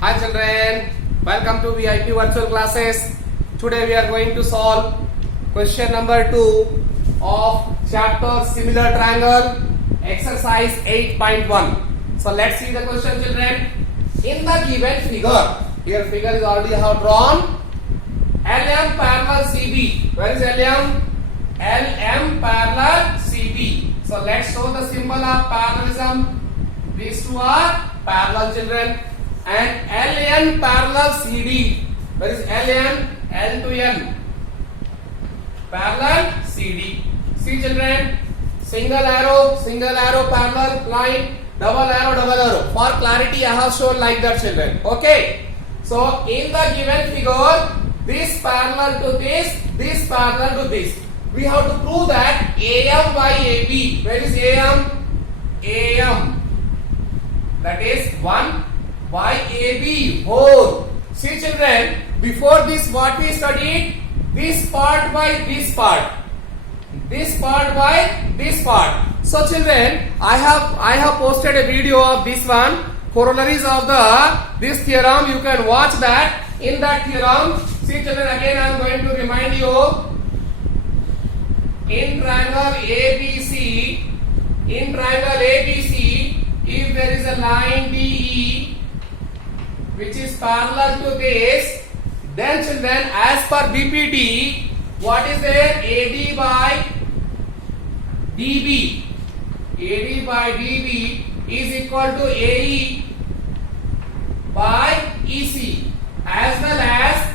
Hi children, welcome to VIP virtual classes. Today we are going to solve question number 2 of chapter similar triangle exercise 8.1. So let's see the question children. In the given figure, here figure is already have drawn. LM parallel CB. Where is LM? LM parallel CB. So let's show the symbol of parallelism. These two are parallel children. And LN parallel CD. Where is LN? L to N. Parallel CD. See children, single arrow parallel line, double arrow. For clarity I have shown like that children. Okay. So in the given figure, this parallel to this parallel to this. We have to prove that AM by AB. Where is AM? AM. That is 1 by AB whole. See children, before this what we studied? This part by this part. This part by this part. So children, I have posted a video of this one. Corollaries of this theorem. You can watch that. In that theorem, see children, again I am going to remind you. In triangle ABC, if there is a line DE which is parallel to this, then children, as per BPT, what is there? AD by DB. AD by DB is equal to AE by EC, as well as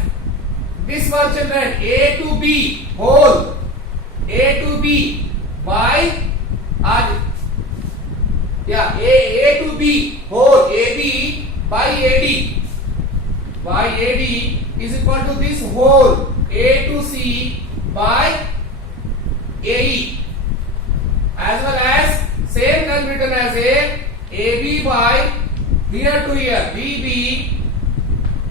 this one children, A to B whole. A to B by A to B whole, AB by AD is equal to this whole, A to C by AE, as well as same can be written as AB by here to here, BB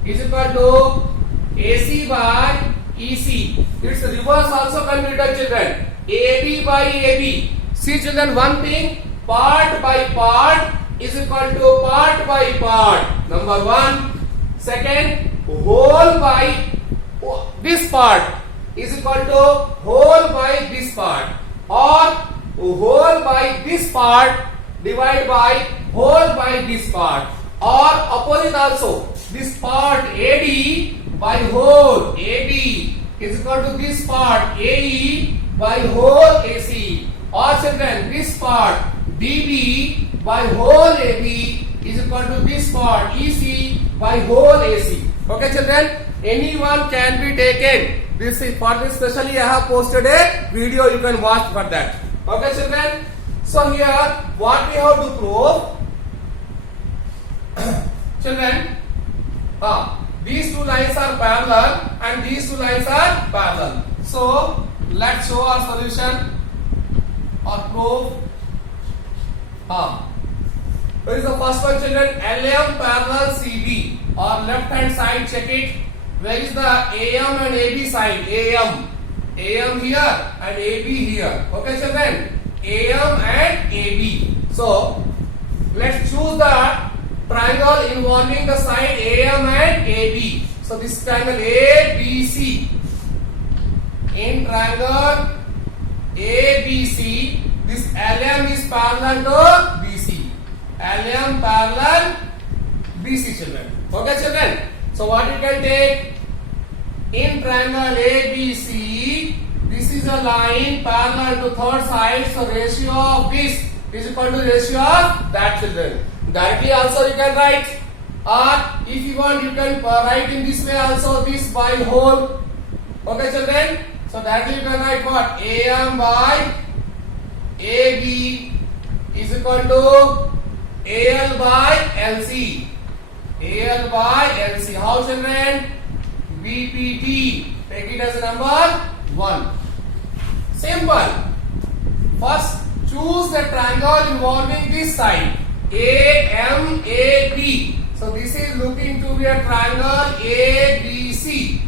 is equal to AC by EC. Its reverse also can be written children, AB by AB. See children, one thing, part by part is equal to part by part. Number one. Second, whole by this part is equal to whole by this part, or whole by this part divided by whole by this part, or opposite also. This part AD by whole AD is equal to this part AE by whole AC, or children, this part DB by whole AB is equal to this part EC by whole AC. Okay children, anyone can be taken. This is for this specially I have posted a video, you can watch for that. Okay children, so here what we have to prove children, these two lines are parallel and these two lines are parallel. So let's show our solution or proof. Where is the first one children? LM parallel CB, or left hand side check it. Where is the AM and AB side? AM here and AB here. Okay children, AM and AB. So let's choose the triangle involving the side AM and AB. So this triangle ABC. In triangle ABC, this LM is parallel to BC. LM parallel BC children. Okay children. So what you can take? In triangle ABC, this is a line parallel to third side. So ratio of this is equal to ratio of that children. Directly also you can write, or if you want you can write in this way also, this by whole. Okay children. So directly you can write what? AM by AB is equal to AL by LC. AL by LC. How children? BPT. Take it as a number 1. Simple. First choose the triangle involving this side. AMAB. So this is looking to be a triangle ABC.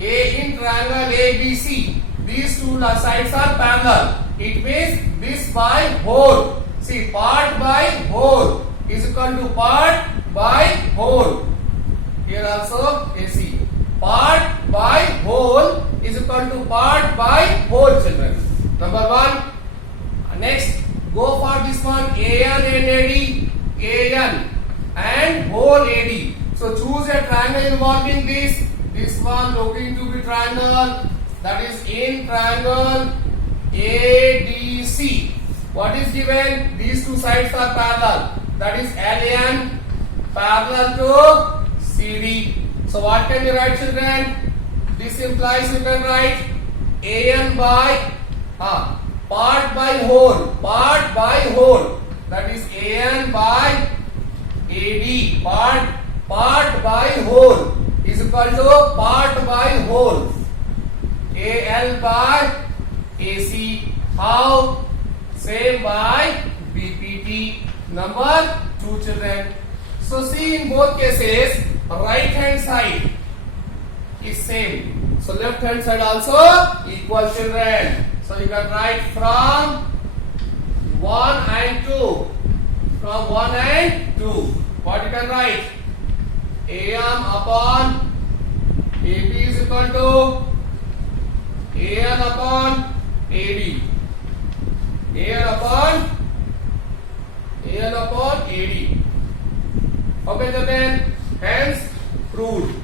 A in triangle ABC. These two sides are parallel. It means this by whole. See, part by whole is equal to part by whole. Number 1. Next, go for this one, AN and AD, AN and whole AD. So choose a triangle involving this one looking to be triangle, that is in triangle ADC. What is given? These two sides are parallel, that is LAN parallel to CD. So what can you write, children? This implies you can write AN by part by whole, that is AN by AD, part by whole is equal to part by whole, AL by AC. How? Same by BPT. Number 2, children. So see, in both cases, right hand side is same. So left hand side also equal, children. So you can write from 1 and 2. From 1 and 2. What you can write? AM upon AB is equal to AN upon AD. AN upon AD. Okay, children. Hence proved.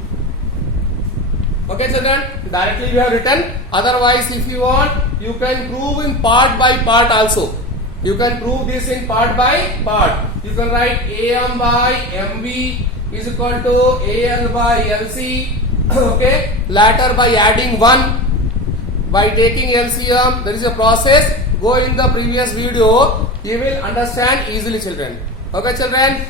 Okay, children. Directly we have written. Otherwise, if you want, you can prove in part by part also. You can prove this in part by part. You can write AM by MB is equal to AL by LC. Okay. Later by adding 1, by taking LCM, there is a process. Go in the previous video. You will understand easily, children. Okay, children.